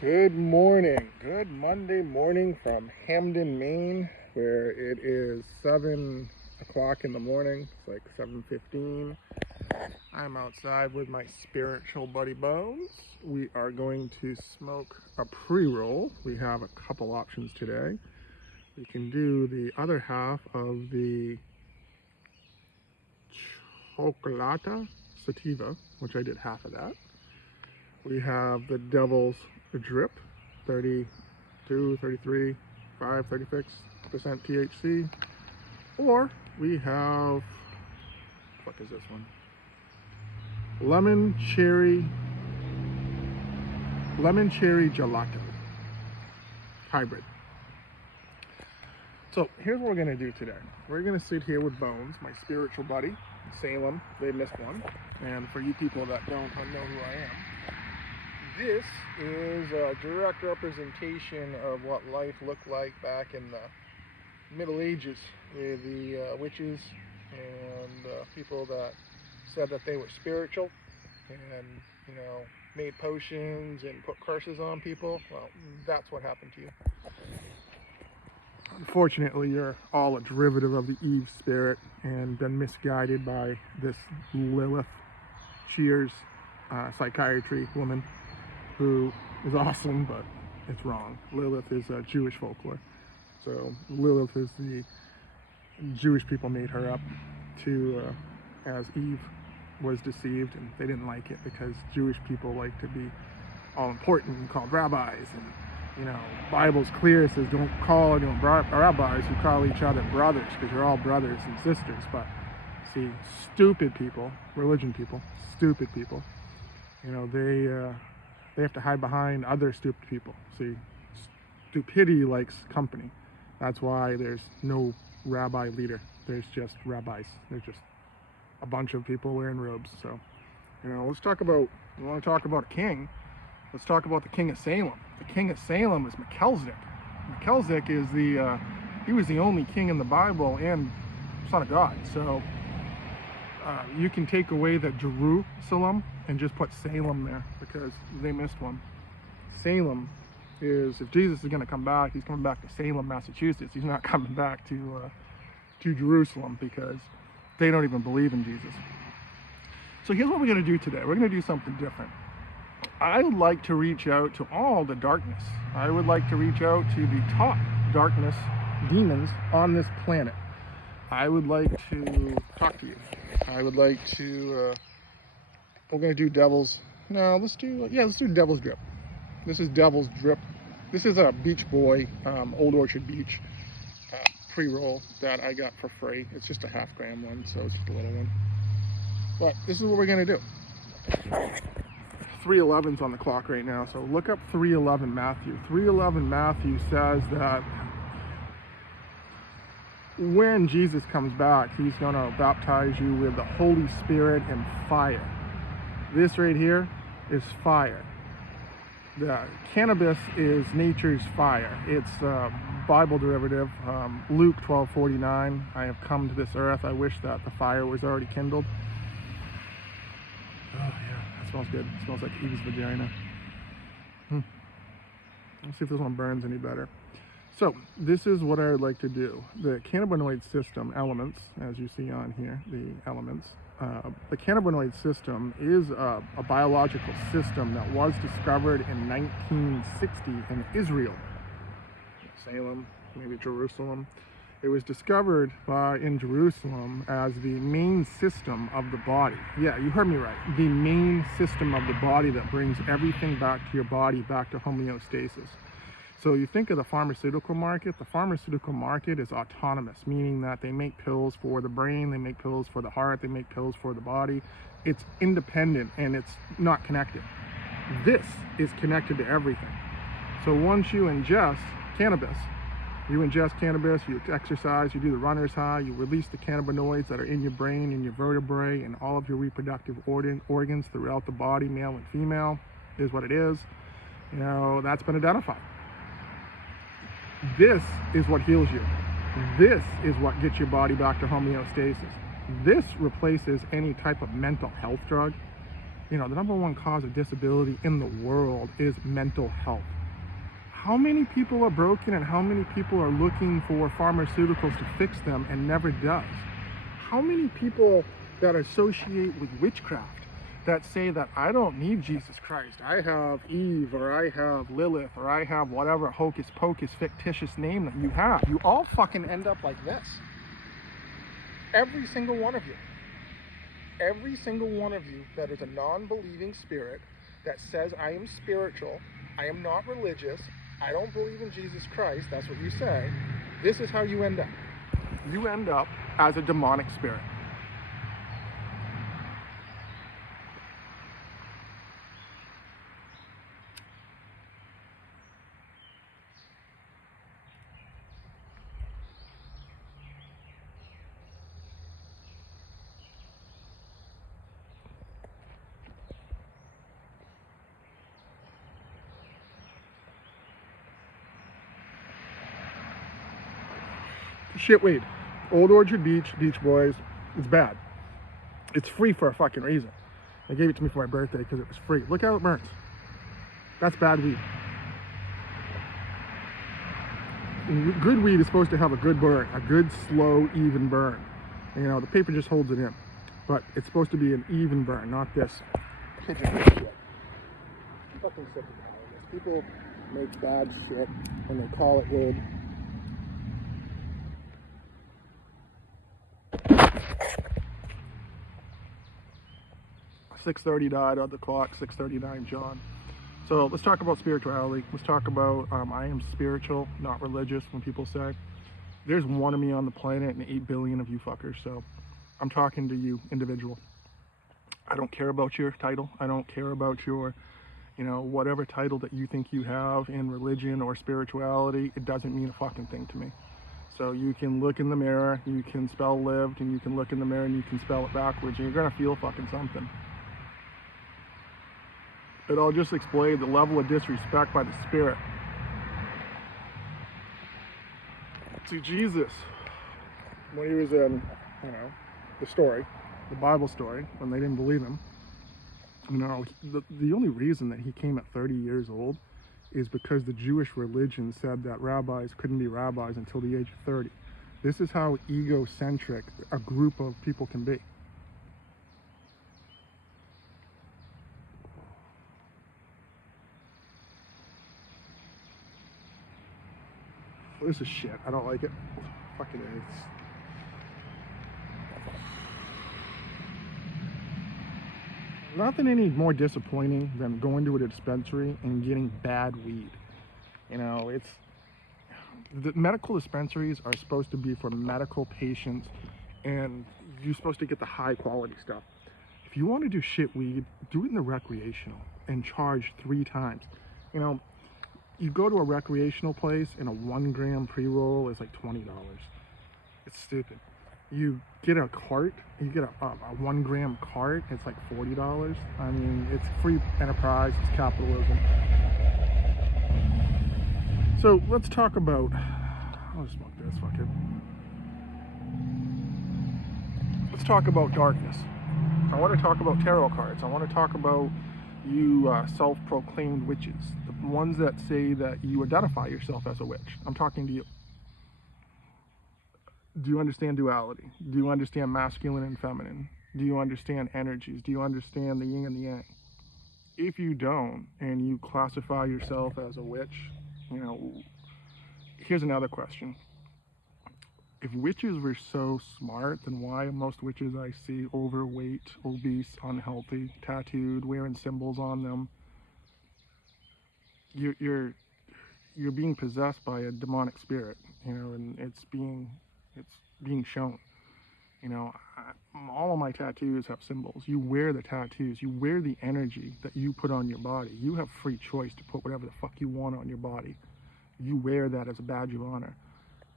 Good morning. Good Monday morning from Hamden, Maine, where it is 7 o'clock in the morning. It's like 7:15. I'm outside with my spiritual buddy Bones. We are going to smoke a pre-roll. We have a couple options today. We can do the other half of the Chocolata Sativa, which I did half of that. We have the Devil's Drip, 32, 33, 5, 36% THC. Or we have, what is this one? Lemon cherry gelato hybrid. So here's what we're gonna do today. We're gonna sit here with Bones, my spiritual buddy, Salem. They missed one. And for you people that don't know who I am, this is a direct representation of what life looked like back in the Middle Ages with the witches and people that said that they were spiritual and, made potions and put curses on people. Well, that's what happened to you. Unfortunately, you're all a derivative of the Eve spirit and been misguided by this Lilith Shears psychiatry woman, who is awesome, but it's wrong. Lilith is Jewish folklore. So Lilith is the Jewish people made her up to, as Eve was deceived, and they didn't like it because Jewish people like to be all important and called rabbis. And, Bible's clear, it says don't call rabbis, you call each other brothers, because you're all brothers and sisters. But see, stupid people, religion people, stupid people, they have to hide behind other stupid people. See, stupidity likes company. That's why there's no rabbi leader. There's just rabbis. There's just a bunch of people wearing robes. So, let's talk about, you want to talk about a king, let's talk about the king of Salem. The king of Salem is Melchizedek. Melchizedek is he was the only king in the Bible and son of God. So you can take away the Jerusalem and just put Salem there because they missed one. Salem is, if Jesus is going to come back, he's coming back to Salem, Massachusetts. He's not coming back to Jerusalem because they don't even believe in Jesus. So here's what we're going to do today. We're going to do something different. I would like to reach out to all the darkness. I would like to reach out to the top darkness demons on this planet. I would like to talk to you. I would like to, we're going to do Devil's, let's do Devil's Drip. This is Devil's Drip. This is a Beach Boy, Old Orchard Beach pre-roll that I got for free. It's just a half-gram one, so it's just a little one. But this is what we're going to do. 3:11's on the clock right now, so look up 3:11 Matthew. 3:11 Matthew says that when Jesus comes back, he's going to baptize you with the Holy Spirit and fire. This right here is fire. The cannabis is nature's fire. It's a Bible derivative. Luke 12:49, I have come to this earth. I wish that the fire was already kindled. Oh yeah, that smells good. It smells like Eve's vagina. Let's see if this one burns any better. So this is what I would like to do. The cannabinoid system elements, as you see on here, the elements, the cannabinoid system is a biological system that was discovered in 1960 in Israel, Salem, maybe Jerusalem. It was discovered in Jerusalem as the main system of the body. Yeah, you heard me right. The main system of the body that brings everything back to your body, back to homeostasis. So you think of the pharmaceutical market. The pharmaceutical market is autonomous, meaning that they make pills for the brain, they make pills for the heart, they make pills for the body. It's independent and it's not connected. This is connected to everything. So once you ingest cannabis, you exercise, you do the runner's high, you release the cannabinoids that are in your brain, in your vertebrae, and all of your reproductive organs throughout the body, male and female, is what it is. That's been identified. This is what heals you. This is what gets your body back to homeostasis. This replaces any type of mental health drug. The number one cause of disability in the world is mental health. How many people are broken and how many people are looking for pharmaceuticals to fix them and never does? How many people that associate with witchcraft that say that I don't need Jesus Christ, I have Eve, or I have Lilith, or I have whatever hocus pocus fictitious name that you have, you all fucking end up like this. Every single one of you. Every single one of you that is a non-believing spirit that says I am spiritual, I am not religious, I don't believe in Jesus Christ, that's what you say, this is how you end up. You end up as a demonic spirit. Shitweed. Old Orchard Beach, Beach Boys. It's bad. It's free for a fucking reason. They gave it to me for my birthday because it was free. Look how it burns. That's bad weed. Good weed is supposed to have a good burn, a good, slow, even burn. The paper just holds it in. But it's supposed to be an even burn, not this pigeon shit. I'm fucking sick of all this. People make bad shit and they call it good. 6:30 died on the clock, 6:39 John. So let's talk about spirituality. Let's talk about I am spiritual, not religious, when people say. There's one of me on the planet and 8 billion of you fuckers. So I'm talking to you, individual. I don't care about your title. I don't care about your, whatever title that you think you have in religion or spirituality. It doesn't mean a fucking thing to me. So you can look in the mirror, you can spell lived, and you can look in the mirror and you can spell it backwards, and you're gonna feel fucking something. But I'll just explain the level of disrespect by the spirit. See, Jesus, when he was in, the story, the Bible story, when they didn't believe him, the only reason that he came at 30 years old is because the Jewish religion said that rabbis couldn't be rabbis until the age of 30. This is how egocentric a group of people can be. This is shit. I don't like it. Fucking AIDS. Nothing any more disappointing than going to a dispensary and getting bad weed. The medical dispensaries are supposed to be for medical patients, and you're supposed to get the high quality stuff. If you want to do shit weed, do it in the recreational and charge 3 times. You go to a recreational place and a 1 gram pre-roll is like $20. It's stupid. You get a cart, you get a 1 gram cart, it's like $40. I mean, it's free enterprise, it's capitalism. So let's talk about, I'll just smoke this, fuck it. Let's talk about darkness. I want to talk about tarot cards. I want to talk about you self-proclaimed witches, the ones that say that you identify yourself as a witch. I'm talking to you. Do you understand duality? Do you understand masculine and feminine? Do you understand energies? Do you understand the yin and the yang? If you don't, and you classify yourself as a witch, here's another question. If witches were so smart, then why are most witches I see overweight, obese, unhealthy, tattooed, wearing symbols on them? You're being possessed by a demonic spirit, and it's being shown. All of my tattoos have symbols. You wear the tattoos. You wear the energy that you put on your body. You have free choice to put whatever the fuck you want on your body. You wear that as a badge of honor.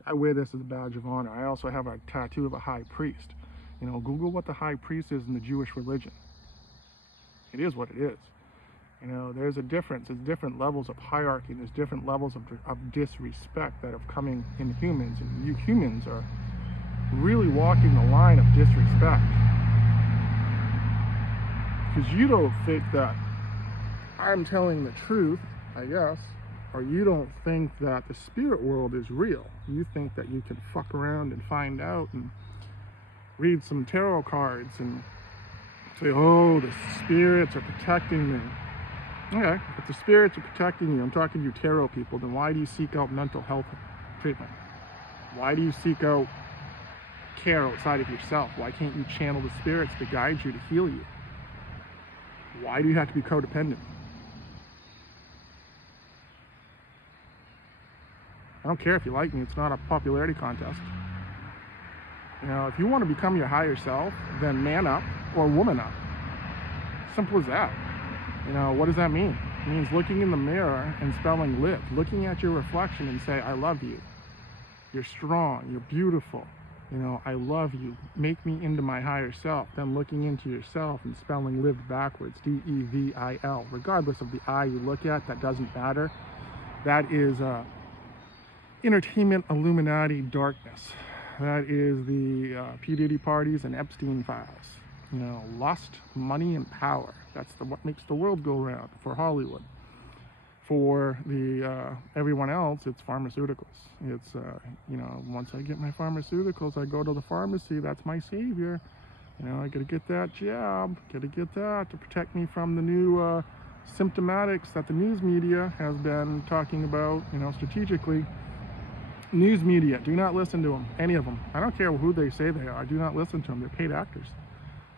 I wear this as a badge of honor. I also have a tattoo of a high priest. Google what the high priest is in the Jewish religion. It is what it is. There's a difference. There's different levels of hierarchy. There's different levels of disrespect that have coming in humans. And you humans are really walking the line of disrespect. Because you don't think that I'm telling the truth, I guess, or you don't think that the spirit world is real. You think that you can fuck around and find out and read some tarot cards and say, oh, the spirits are protecting me. Okay, if the spirits are protecting you, I'm talking to you tarot people, then why do you seek out mental health treatment? Why do you seek out care outside of yourself? Why can't you channel the spirits to guide you, to heal you? Why do you have to be codependent? I don't care if you like me, it's not a popularity contest. You know, if you want to become your higher self, then man up or woman up. Simple as that. You know, what does that mean? It means looking in the mirror and spelling live. Looking at your reflection and say, I love you. You're strong, you're beautiful. You know, I love you. Make me into my higher self. Then looking into yourself and spelling live backwards, D-E-V-I-L. Regardless of the I you look at, that doesn't matter. That is entertainment Illuminati darkness. That is the P. Diddy parties and Epstein files. You know, lust, money, and power. That's what makes the world go round for Hollywood. For the everyone else, it's pharmaceuticals. It's you know, once I get my pharmaceuticals, I go to the pharmacy. That's my savior. You know, I gotta get that jab. Gotta get that to protect me from the new symptomatics that the news media has been talking about. You know, strategically. News media, do not listen to them. Any of them. I don't care who they say they are. Do not listen to them. They're paid actors.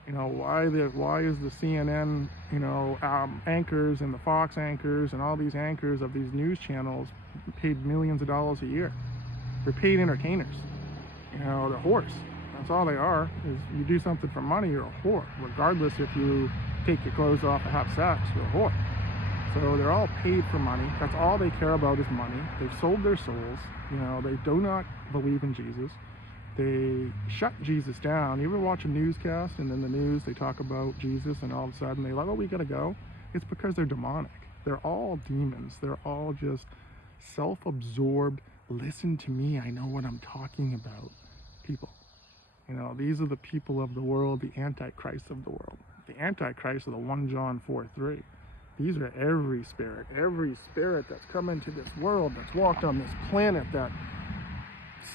You know, why is the CNN, you know, anchors and the Fox anchors and all these anchors of these news channels paid millions of dollars a year? They're paid entertainers. You know, they're whores. That's all they are. Is you do something for money, you're a whore. Regardless if you take your clothes off and have sex, you're a whore. So they're all paid for money. That's all they care about is money. They've sold their souls. You know, they do not believe in Jesus. They shut Jesus down. You ever watch a newscast and in the news they talk about Jesus and all of a sudden they're like, oh, we gotta go? It's because they're demonic. They're all demons. They're all just self-absorbed, listen to me, I know what I'm talking about people. You know, these are the people of the world, the Antichrist of the world. The Antichrist are the 1 John 4:3. These are every spirit that's come into this world, that's walked on this planet, that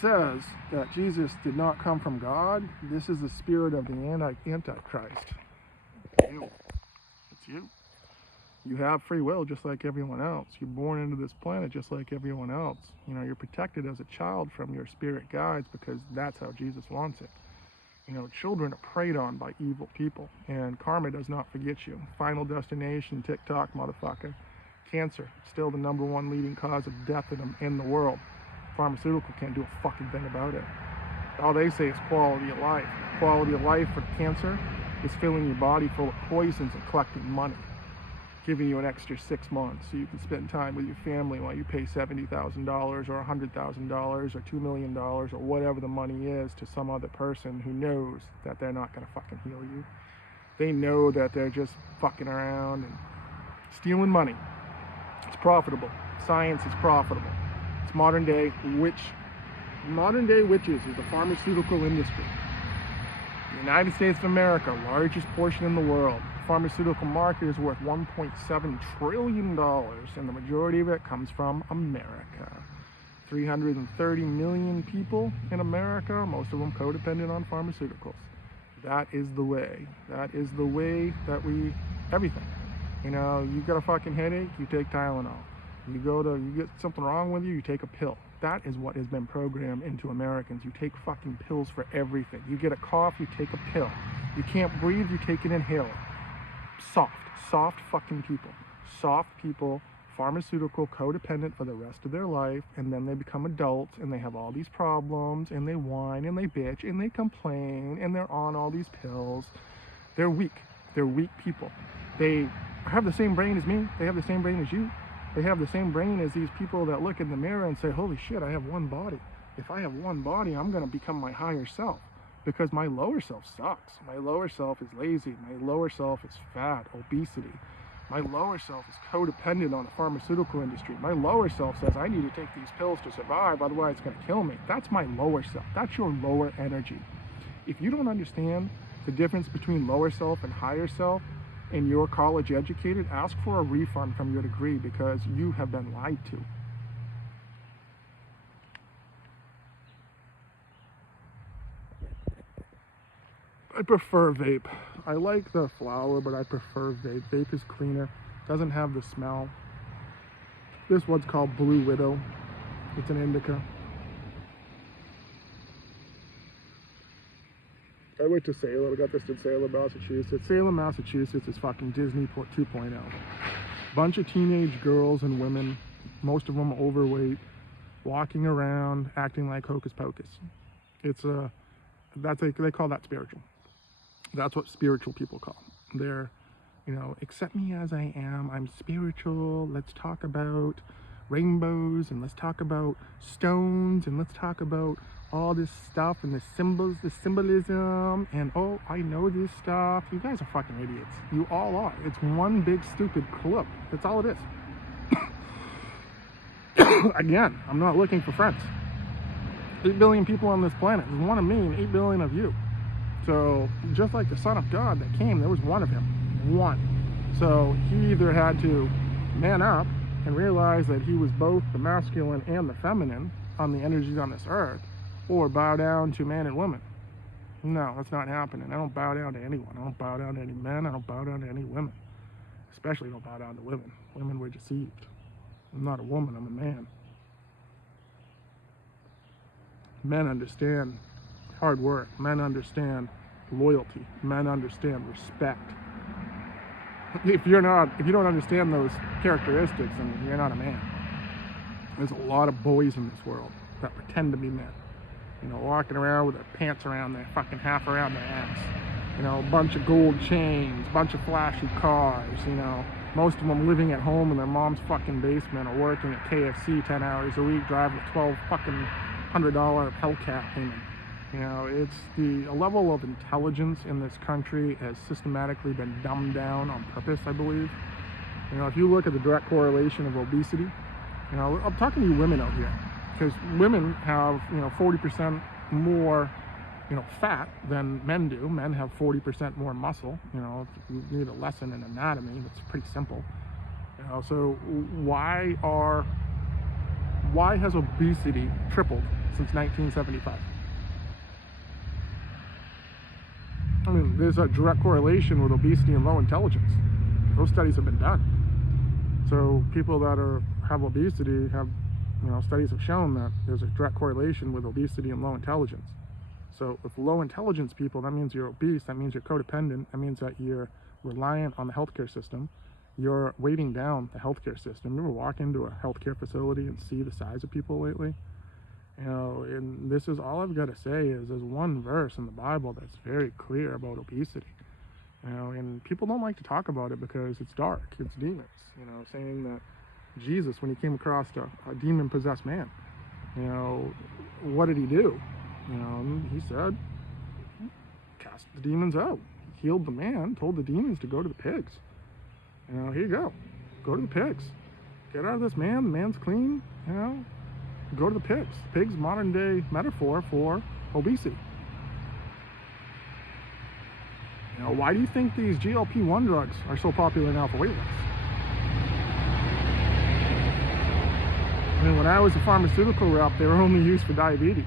says that Jesus did not come from God. This is the spirit of the Antichrist. It's you. You have free will just like everyone else. You're born into this planet just like everyone else. You know, you're protected as a child from your spirit guides because that's how Jesus wants it. You know, children are preyed on by evil people, and karma does not forget you. Final destination, TikTok, motherfucker. Cancer, still the #1 leading cause of death in the world. Pharmaceutical can't do a fucking thing about it. All they say is quality of life. Quality of life for cancer is filling your body full of poisons and collecting money, giving you an extra 6 months so you can spend time with your family while you pay $70,000 or $100,000 or $2 million or whatever the money is to some other person who knows that they're not going to fucking heal you. They know that they're just fucking around and stealing money. It's profitable. Science is profitable. It's modern day witches is the pharmaceutical industry. The United States of America, largest portion in the world. The pharmaceutical market is worth $1.7 trillion, and the majority of it comes from America. 330 million people in America, most of them codependent on pharmaceuticals. That is the way. That is the way that everything. You know, you got a fucking headache, you take Tylenol. You get something wrong with you, you take a pill. That is what has been programmed into Americans. You take fucking pills for everything. You get a cough, you take a pill. You can't breathe, you take an inhaler. Soft fucking people. Soft people, pharmaceutical, codependent for the rest of their life, and then they become adults and they have all these problems and they whine and they bitch and they complain and they're on all these pills. They're weak. They're weak people. They have the same brain as me. They have the same brain as you. They have the same brain as these people that look in the mirror and say, holy shit, I have one body. If I have one body, I'm going to become my higher self because my lower self sucks. My lower self is lazy. My lower self is fat, obesity. My lower self is codependent on the pharmaceutical industry. My lower self says, I need to take these pills to survive, otherwise it's going to kill me. That's my lower self. That's your lower energy. If you don't understand the difference between lower self and higher self, and you're college educated, ask for a refund from your degree because you have been lied to. I prefer vape. I like the flower, but I prefer vape. Vape is cleaner, doesn't have the smell. This one's called Blue Widow. It's an indica. I went to Salem. I got this in Salem, Massachusetts. Salem, Massachusetts is fucking Disney 2.0. Bunch of teenage girls and women, most of them overweight, walking around, acting like hocus pocus. It's they call that spiritual. That's what spiritual people call. They're, accept me as I am. I'm spiritual. Let's talk about rainbows, and let's talk about stones, and let's talk about all this stuff and the symbols, the symbolism, and oh, I know this stuff. You guys are fucking idiots. You all are. It's one big stupid clip. That's all it is. Again, I'm not looking for friends. 8 billion people on this planet. There's one of me and 8 billion of you. So just like the Son of God that came, there was one of him. One. So he either had to man up and realize that he was both the masculine and the feminine on the energies on this earth, or bow down to man and woman. No, that's not happening. I don't bow down to anyone. I don't bow down to any men. I don't bow down to any women. Especially don't bow down to women. Women were deceived. I'm not a woman, I'm a man. Men understand hard work. Men understand loyalty. Men understand respect. If you don't understand those characteristics, then you're not a man. There's a lot of boys in this world that pretend to be men. Walking around with their pants around their fucking half around their ass. A bunch of gold chains, bunch of flashy cars, most of them living at home in their mom's fucking basement or working at KFC 10 hours a week, driving a $1,200 Hellcat payment. It's a level of intelligence in this country has systematically been dumbed down on purpose, I believe. If you look at the direct correlation of obesity, I'm talking to you women out here, because women have 40% more fat than men do. Men have 40% more muscle. If you need a lesson in anatomy, it's pretty simple. So why has obesity tripled since 1975? There's a direct correlation with obesity and low intelligence. Those studies have been done. So people that have obesity have, studies have shown that there's a direct correlation with obesity and low intelligence. So if low intelligence people, that means you're obese, that means you're codependent, that means that you're reliant on the healthcare system, you're weighting down the healthcare system. You ever walk into a healthcare facility and see the size of people lately? And this is all I've got to say is there's one verse in the Bible that's very clear about obesity. And people don't like to talk about it because it's dark, it's demons. Saying that Jesus, when he came across a demon-possessed man, what did he do? He said, cast the demons out. He healed the man, told the demons to go to the pigs. Here you go to the pigs. Get out of this man, the man's clean, go to the pigs. Pigs, modern day metaphor for obesity. Why do you think these GLP-1 drugs are so popular now for weight loss? When I was a pharmaceutical rep, they were only used for diabetes.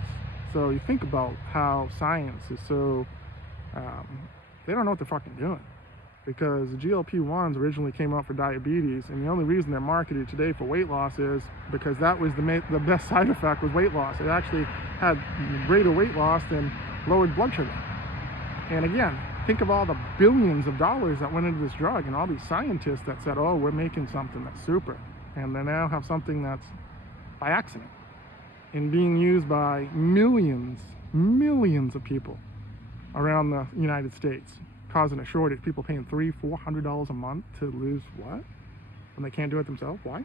So you think about how science is so, they don't know what they're fucking doing. Because the GLP-1s originally came out for diabetes, and the only reason they're marketed today for weight loss is because that was the best side effect was weight loss. It actually had greater weight loss than lowered blood sugar. And again, think of all the billions of dollars that went into this drug, and all these scientists that said, oh, we're making something that's super. And they now have something that's by accident and being used by millions of people around the United States, causing a shortage. People paying $300-400 a month to lose what? When they can't do it themselves? Why?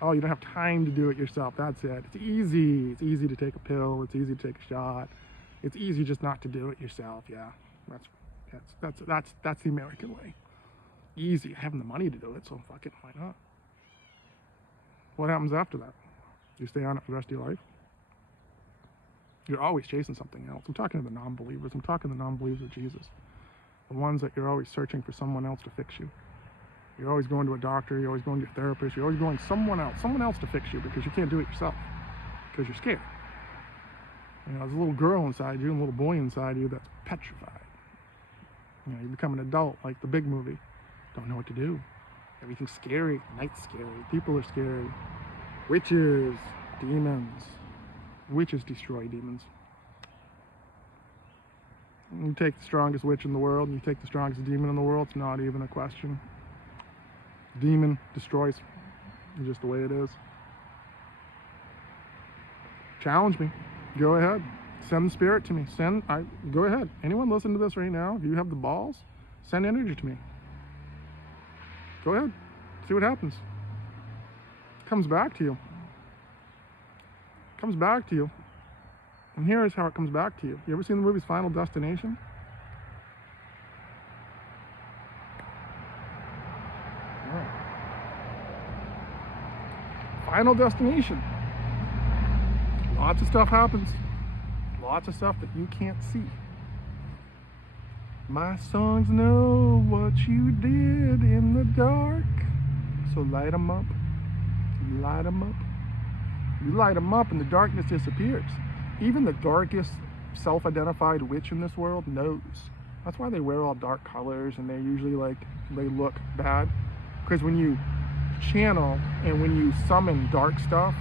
Oh, you don't have time to do it yourself. That's it. It's easy. It's easy to take a pill. It's easy to take a shot. It's easy just not to do it yourself. Yeah, that's the American way. Easy. Having the money to do it, so fuck it, why not? What happens after that? You stay on it for the rest of your life? You're always chasing something else. I'm talking to the non-believers. I'm talking to the non-believers of Jesus. The ones that you're always searching for someone else to fix you. You're always going to a doctor, you're always going to a therapist, you're always going someone else to fix you because you can't do it yourself, because you're scared. There's a little girl inside you and a little boy inside you that's petrified. You become an adult like the big movie. Don't know what to do. Everything's scary. Night's scary. People are scary. Witches, demons. Witches destroy demons. You take the strongest witch in the world and you take the strongest demon in the world, it's not even a question. Demon destroys. It's just the way it is. Challenge me. Go ahead. Send the spirit to me. Go ahead. Anyone listen to this right now, if you have the balls, send energy to me. Go ahead. See what happens. It comes back to you. It comes back to you. And here is how it comes back to you. You ever seen the movies Final Destination? Final Destination. Lots of stuff happens. Lots of stuff that you can't see. My sons know what you did in the dark. So light them up. You light them up. You light them up and the darkness disappears. Even the darkest self-identified witch in this world knows. That's why they wear all dark colors and they're usually they look bad. Because when you channel and when you summon dark stuff,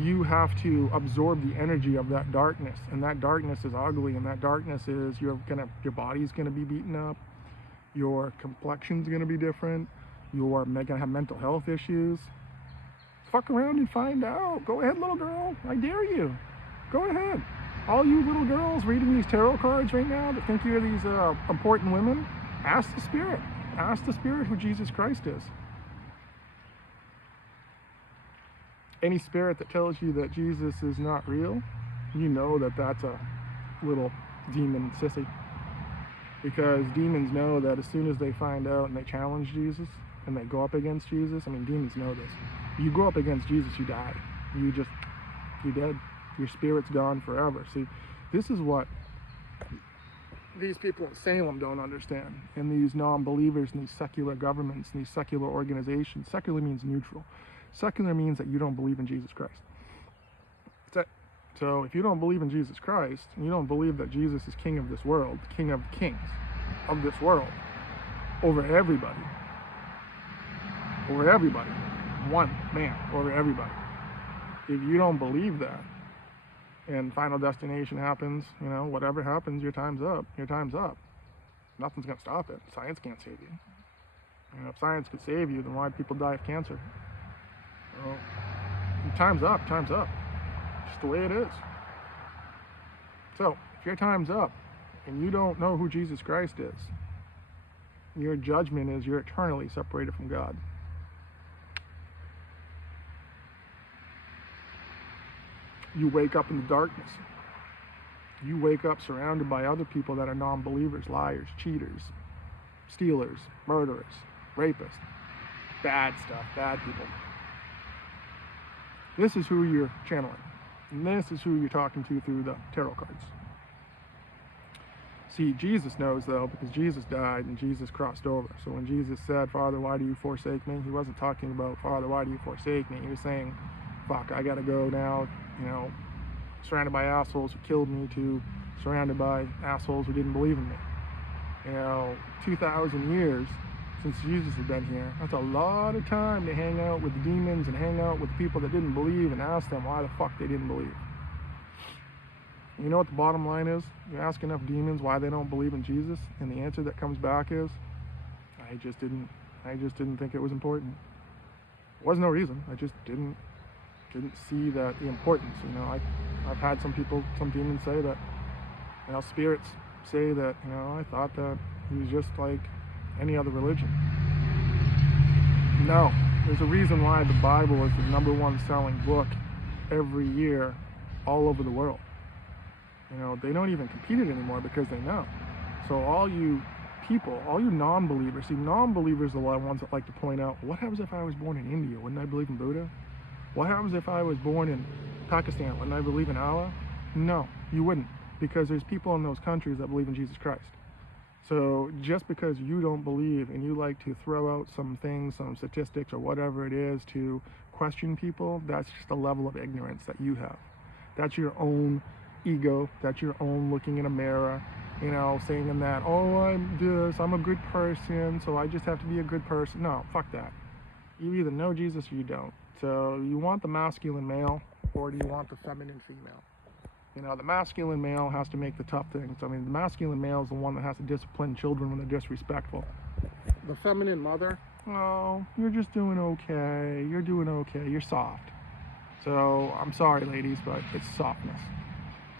you have to absorb the energy of that darkness, and that darkness is ugly, and that darkness is your body's gonna be beaten up, your complexion's gonna be different, you're gonna have mental health issues. Fuck around and find out. Go ahead, little girl. I dare you. Go ahead. All you little girls reading these tarot cards right now that think you're these important women, ask the spirit. Ask the spirit who Jesus Christ is. Any spirit that tells you that Jesus is not real, you know that that's a little demon sissy. Because demons know that as soon as they find out and they challenge Jesus and they go up against Jesus, demons know this. You go up against Jesus, you die. You're dead. Your spirit's gone forever. See, this is what these people in Salem don't understand. And these non-believers and these secular governments and these secular organizations. Secular means neutral. Secular means that you don't believe in Jesus Christ. That's it. So if you don't believe in Jesus Christ, and you don't believe that Jesus is king of this world, king of kings of this world, over everybody, one man over everybody. If you don't believe that, and Final Destination happens, whatever happens, your time's up. Your time's up. Nothing's going to stop it. Science can't save you. If science could save you, then why do people die of cancer? Well, time's up. Time's up. Just the way it is. So, if your time's up, and you don't know who Jesus Christ is, your judgment is you're eternally separated from God. You wake up in the darkness. You wake up surrounded by other people that are non-believers, liars, cheaters, stealers, murderers, rapists, bad stuff, bad people. This is who you're channeling. And this is who you're talking to through the tarot cards. See, Jesus knows though, because Jesus died and Jesus crossed over. So when Jesus said, Father, why do you forsake me? He wasn't talking about, Father, why do you forsake me? He was saying, fuck, I gotta go now, surrounded by assholes who killed me, to surrounded by assholes who didn't believe in me. 2,000 years since Jesus had been here, that's a lot of time to hang out with demons and hang out with people that didn't believe and ask them why the fuck they didn't believe. You know what the bottom line is? You ask enough demons why they don't believe in Jesus, and the answer that comes back is, I just didn't think it was important. There was no reason. I just didn't see the importance. I've had some demons say that, spirits say that, I thought that he was just like any other religion. No, there's a reason why the Bible is the #1 selling book every year all over the world. They don't even compete it anymore because they know. So all you people, all you non-believers, see, non-believers are the ones that like to point out, what happens if I was born in India? Wouldn't I believe in Buddha? What happens if I was born in Pakistan? Wouldn't I believe in Allah? No, you wouldn't, because there's people in those countries that believe in Jesus Christ. So just because you don't believe and you like to throw out some things, some statistics or whatever it is to question people, that's just a level of ignorance that you have. That's your own ego. That's your own looking in a mirror, saying that, oh, I'm a good person, so I just have to be a good person. No, fuck that. You either know Jesus or you don't. So you want the masculine male, or do you want the feminine female? The masculine male has to make the tough things. I mean, the masculine male is the one that has to discipline children when they're disrespectful. The feminine mother, oh, you're just doing okay. You're doing okay. You're soft. So I'm sorry, ladies, but it's softness.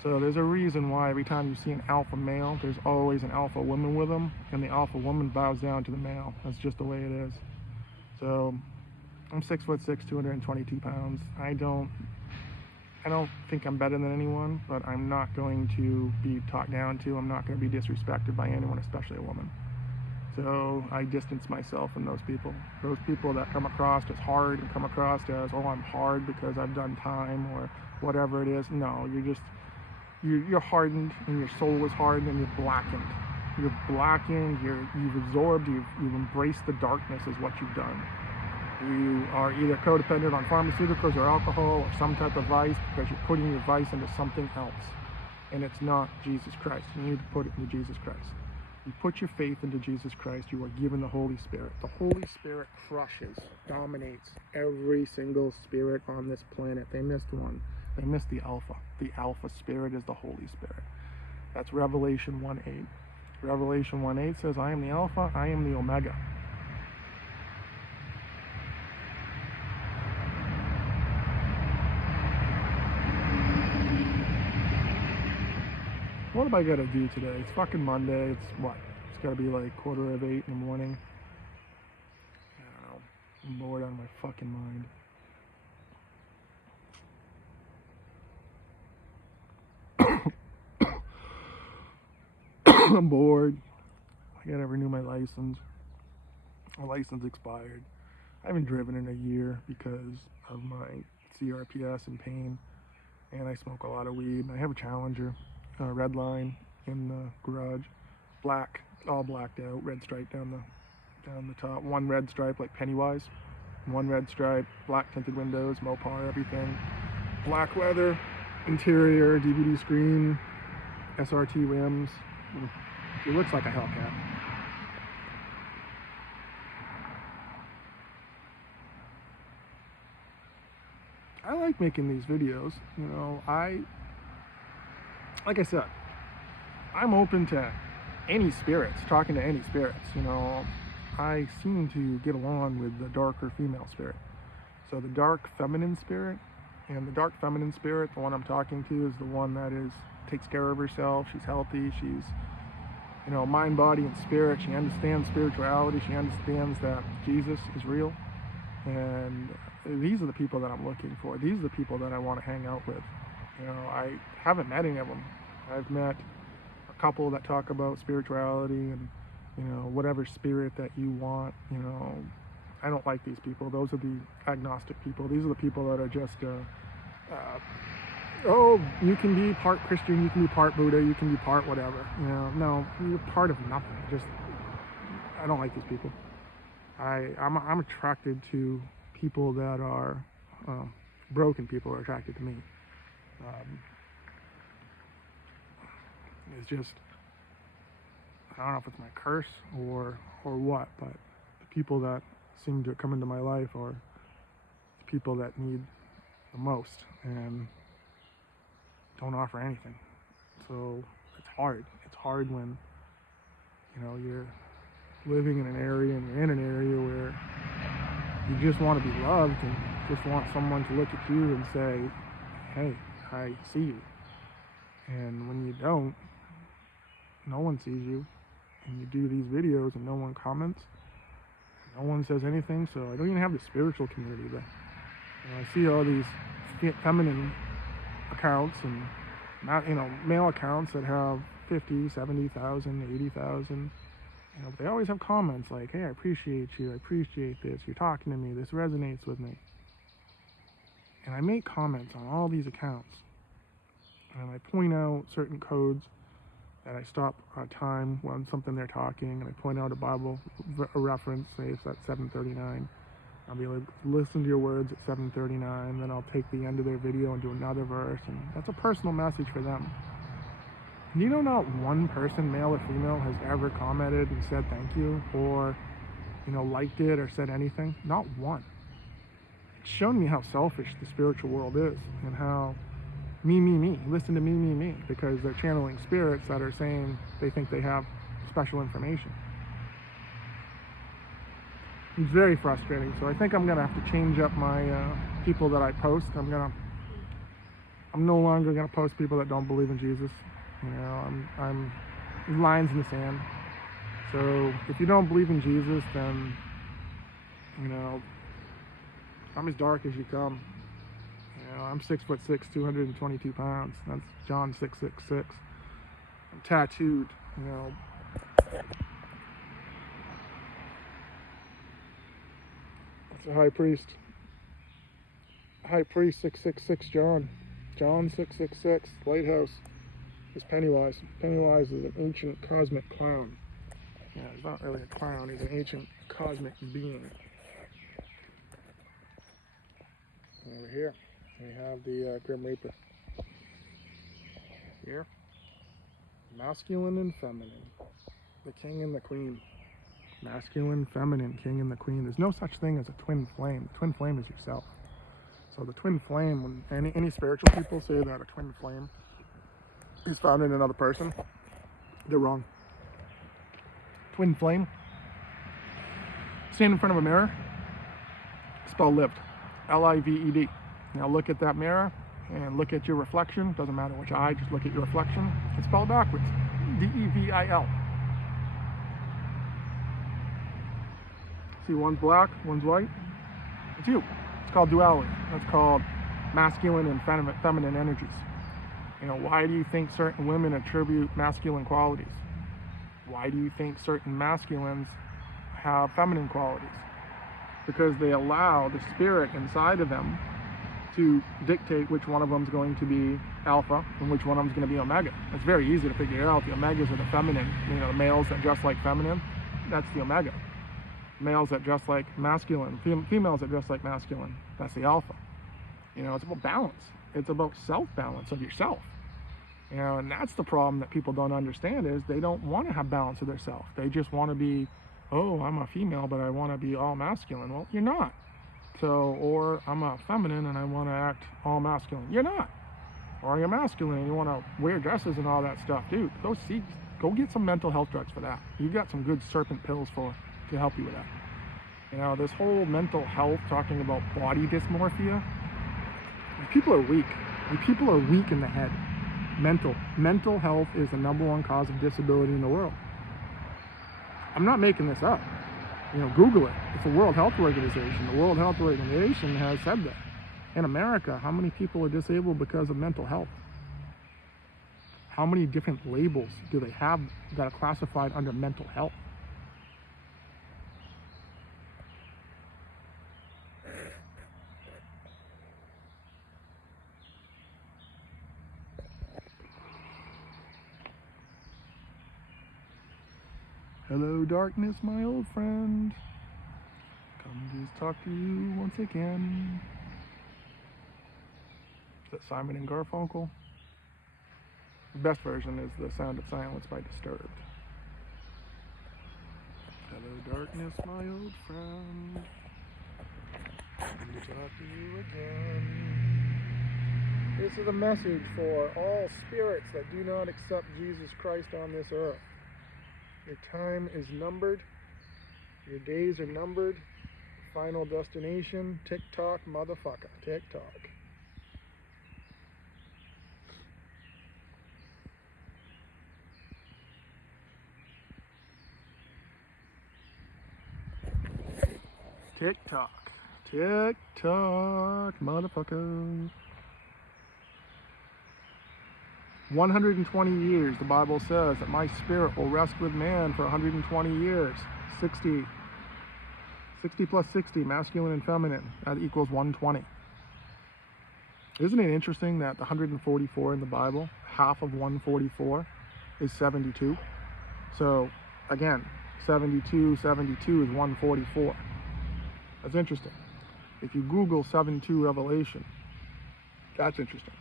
So there's a reason why every time you see an alpha male, there's always an alpha woman with him, and the alpha woman bows down to the male. That's just the way it is. So I'm 6'6", 222 pounds. I don't think I'm better than anyone, but I'm not going to be talked down to. I'm not going to be disrespected by anyone, especially a woman. So I distance myself from those people. Those people that come across as hard and come across as, oh, I'm hard because I've done time or whatever it is. No, you're hardened, and your soul is hardened, and you're blackened. You're blackened, you've absorbed, you've embraced the darkness is what you've done. You are either codependent on pharmaceuticals or alcohol or some type of vice because you're putting your vice into something else. And it's not Jesus Christ. You need to put it into Jesus Christ. You put your faith into Jesus Christ, you are given the Holy Spirit. The Holy Spirit crushes, dominates every single spirit on this planet. They missed one. They missed the Alpha. The Alpha Spirit is the Holy Spirit. That's Revelation 1:8. Revelation 1:8 says, I am the Alpha, I am the Omega. What have I got to do today? It's fucking Monday. It's what? It's got to be like 7:45 in the morning. I don't know. I'm bored out of my fucking mind. I'm bored. I gotta renew my license. My license expired. I haven't driven in a year because of my CRPS and pain, and I smoke a lot of weed. I have a Challenger, red line in the garage, black, all blacked out, red stripe down the top, one red stripe like Pennywise, one red stripe, black tinted windows, Mopar, everything, black leather, interior, DVD screen, SRT rims. It looks like a Hellcat. I like making these videos. Like I said, I'm open to any spirits, talking to any spirits. I seem to get along with the darker female spirit. So the dark feminine spirit, and the dark feminine spirit, the one I'm talking to, is the one that takes care of herself. She's healthy. She's, mind, body, and spirit. She understands spirituality. She understands that Jesus is real. And these are the people that I'm looking for. These are the people that I want to hang out with. I haven't met any of them. I've met a couple that talk about spirituality and, whatever spirit that you want. I don't like these people. Those are the agnostic people. These are the people that are just, oh, you can be part Christian, you can be part Buddha, you can be part whatever. No, you're part of nothing. I don't like these people. I'm attracted to people that are broken. People are attracted to me. It's just, I don't know if it's my curse or what, but the people that seem to come into my life are the people that need the most and don't offer anything. So it's hard. It's hard when you're living in an area and you're in an area where you just want to be loved and just want someone to look at you and say, hey, I see you. And when you don't, no one sees you, and you do these videos and no one comments, no one says anything. So I don't even have the spiritual community there. I see all these feminine accounts and male accounts that have 50, 70,000, 80,000. They always have comments like, hey, I appreciate you, I appreciate this, you're talking to me, this resonates with me. And I make comments on all these accounts, and I point out certain codes and I stop a time when something they're talking, and I point out a Bible a reference, say it's at 7:39. I'll be like, listen to your words at 7:39, then I'll take the end of their video and do another verse, and that's a personal message for them. And you know, not one person, male or female, has ever commented and said thank you, or, you know, liked it or said anything. Not one. It's shown me how selfish the spiritual world is, and how me, listen to me, because they're channeling spirits that are saying they think they have special information. It's very frustrating. So I think I'm gonna have to change up my people that I post. I'm no longer gonna post people that don't believe in Jesus. You know, I'm lines in the sand. So if you don't believe in Jesus, then, you know, I'm as dark as you come. You know, I'm 6'6", 222 pounds. That's John 6:66. I'm tattooed, you know. That's a high priest. High priest 666 John. John 666, lighthouse is Pennywise. Pennywise is an ancient cosmic clown. Yeah, he's not really a clown, he's an ancient cosmic being. And over here, we have the Grim Reaper. Here, masculine and feminine. The king and the queen. Masculine, feminine, king and the queen. There's no such thing as a twin flame. The twin flame is yourself. So the twin flame, when any spiritual people say that a twin flame is found in another person, they're wrong. Twin flame. Stand in front of a mirror. Spell lived. L-I-V-E-D. Now look at that mirror and look at your reflection. Doesn't matter which eye, just look at your reflection. It's spelled backwards. D-E-V-I-L. See, one's black, one's white. It's you. It's called duality. That's called masculine and feminine energies. You know, why do you think certain women attribute masculine qualities? Why do you think certain masculines have feminine qualities? Because they allow the spirit inside of them to dictate which one of them is going to be alpha and which one of them is going to be omega. It's very easy to figure out. The omegas are the feminine. You know, the males that dress like feminine, that's the omega. Males that dress like masculine, females that dress like masculine, that's the alpha. You know, it's about balance. It's about self-balance of yourself. You know, and that's the problem that people don't understand, is they don't want to have balance of their self. They just want to be, oh, I'm a female, but I want to be all masculine. Well, you're not. So, or I'm a feminine and I want to act all masculine. You're not. Or you're masculine and you want to wear dresses and all that stuff. Dude, go get some mental health drugs for that. You've got some good serpent pills to help you with that. You know, this whole mental health, talking about body dysmorphia, people are weak. People are weak in the head. Mental health is the #1 cause of disability in the world. I'm not making this up. You know, Google it. It's the World Health Organization. The World Health Organization has said that. In America, how many people are disabled because of mental health? How many different labels do they have that are classified under mental health? Hello, darkness, my old friend. Come just talk to you once again. Is that Simon and Garfunkel? The best version is The Sound of Silence by Disturbed. Hello, darkness, my old friend. Come to talk to you again. This is a message for all spirits that do not accept Jesus Christ on this earth. Your time is numbered. Your days are numbered. Final destination, tick-tock, motherfucker, tick-tock. Tick-tock, tick-tock, motherfucker. 120 years, the Bible says that my spirit will rest with man for 120 years. 60 plus 60, masculine and feminine, that equals 120. Isn't it interesting that the 144 in the Bible, half of 144, is 72. So again, 72 is 144. That's interesting. If you Google 7-2 Revelation, that's interesting.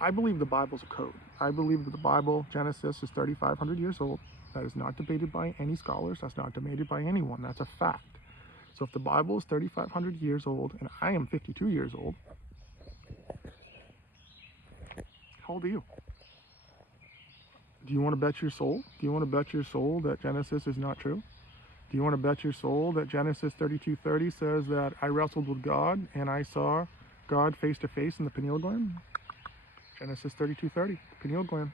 I believe the Bible's a code. I believe that the Bible, Genesis, is 3,500 years old. That is not debated by any scholars. That's not debated by anyone. That's a fact. So if the Bible is 3,500 years old, and I am 52 years old, how old are you? Do you want to bet your soul? Do you want to bet your soul that Genesis is not true? Do you want to bet your soul that Genesis 32:30 says that I wrestled with God and I saw God face to face in the pineal gland? Genesis 32:30, pineal gland.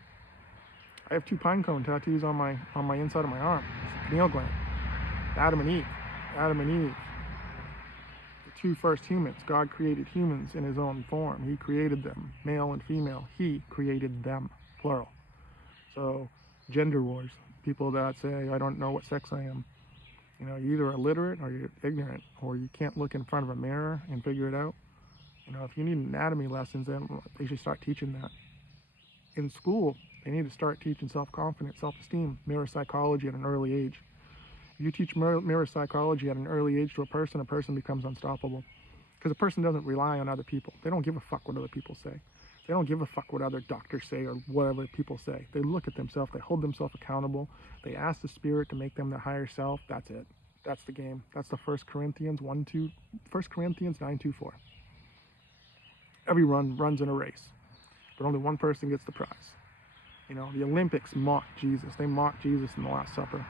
I have 2 pine cone tattoos on my inside of my arm. It's the pineal gland. Adam and Eve. Adam and Eve. The 2 first humans. God created humans in his own form. He created them, male and female. He created them, plural. So, gender wars. People that say, I don't know what sex I am. You're either illiterate or you're ignorant, or you can't look in front of a mirror and figure it out. If you need anatomy lessons, then they should start teaching that. In school, they need to start teaching self-confidence, self-esteem, mirror psychology at an early age. If you teach mirror psychology at an early age to a person becomes unstoppable. Because a person doesn't rely on other people. They don't give a fuck what other people say. They don't give a fuck what other doctors say or whatever people say. They look at themselves, they hold themselves accountable, they ask the Spirit to make them their higher self. That's it. That's the game. That's the 1 Corinthians 9:2-4. Every runs in a race, but only one person gets the prize. The Olympics mock Jesus. They mock Jesus in the Last Supper.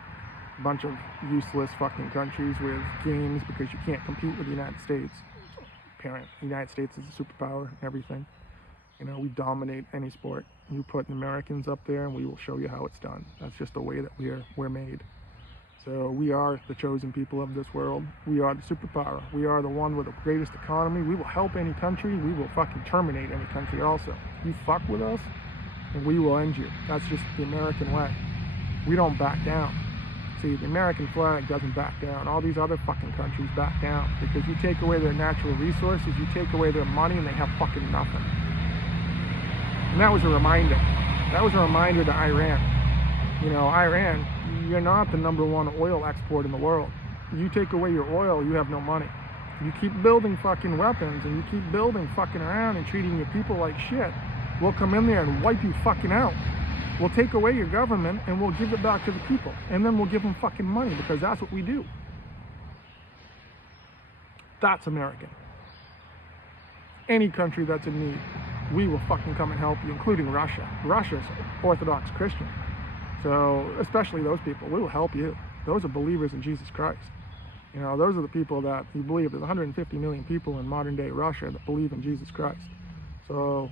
A bunch of useless fucking countries with games because you can't compete with the United States. The United States is a superpower and everything. We dominate any sport. You put Americans up there and we will show you how it's done. That's just the way that we're made. So we are the chosen people of this world. We are the superpower. We are the one with the greatest economy. We will help any country. We will fucking terminate any country also. You fuck with us and we will end you. That's just the American way. We don't back down. See, the American flag doesn't back down. All these other fucking countries back down because you take away their natural resources, you take away their money, and they have fucking nothing. And that was a reminder. That was a reminder to Iran. Iran, you're not the #1 oil export in the world. You take away your oil, you have no money. You keep building fucking weapons and you keep building fucking around and treating your people like shit. We'll come in there and wipe you fucking out. We'll take away your government and we'll give it back to the people. And then we'll give them fucking money because that's what we do. That's American. Any country that's in need, we will fucking come and help you, including Russia. Russia's Orthodox Christian. So, especially those people, we will help you. Those are believers in Jesus Christ. Those are the people that you believe. There's 150 million people in modern day Russia that believe in Jesus Christ. So,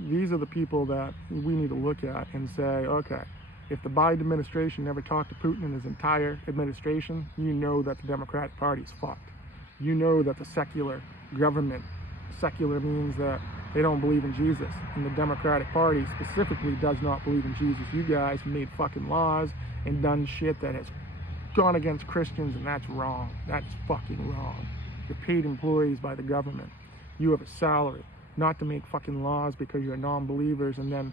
these are the people that we need to look at and say, okay, if the Biden administration never talked to Putin in his entire administration, that the Democratic Party is fucked. That the secular government, secular means that they don't believe in Jesus. And the Democratic Party specifically does not believe in Jesus. You guys made fucking laws and done shit that has gone against Christians, and that's wrong. That's fucking wrong. You're paid employees by the government. You have a salary, not to make fucking laws because you're non-believers and then,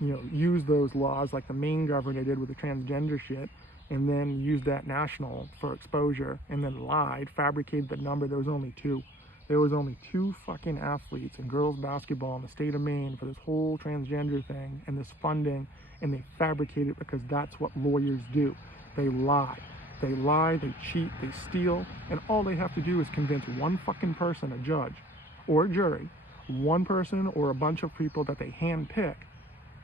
use those laws like the Maine governor did with the transgender shit, and then use that national for exposure and then lied, fabricated the number. There was only 2. There was only 2 fucking athletes in girls basketball in the state of Maine for this whole transgender thing and this funding, and they fabricate it because that's what lawyers do. They lie. They lie, they cheat, they steal, and all they have to do is convince one fucking person, a judge or a jury, one person or a bunch of people that they handpick,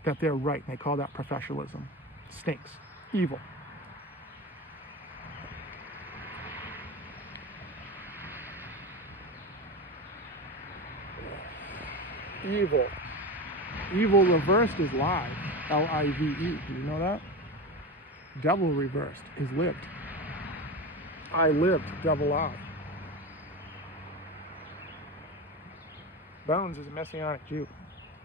that they're right, and they call that professionalism. Stinks. Evil. Evil. Evil reversed is lie. L-I-V-E. Do you know that? Devil reversed is lived. I lived, devil I. Bones is a Messianic Jew.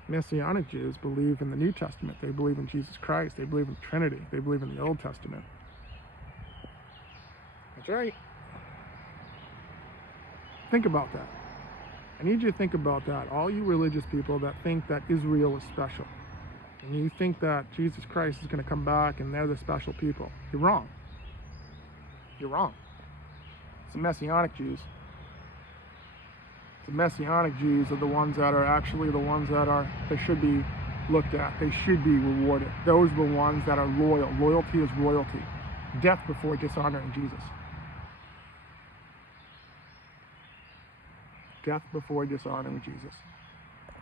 Messianic Jews believe in the New Testament. They believe in Jesus Christ. They believe in the Trinity. They believe in the Old Testament. That's right. Think about that. I need you to think about that. All you religious people that think that Israel is special. and you think that Jesus Christ is going to come back and they're the special people, you're wrong. You're wrong. It's the Messianic Jews. The Messianic Jews are the ones that are actually the ones that they should be looked at. They should be rewarded. Those are the ones that are loyal. Loyalty is royalty. Death before dishonoring Jesus. Death before dishonoring Jesus.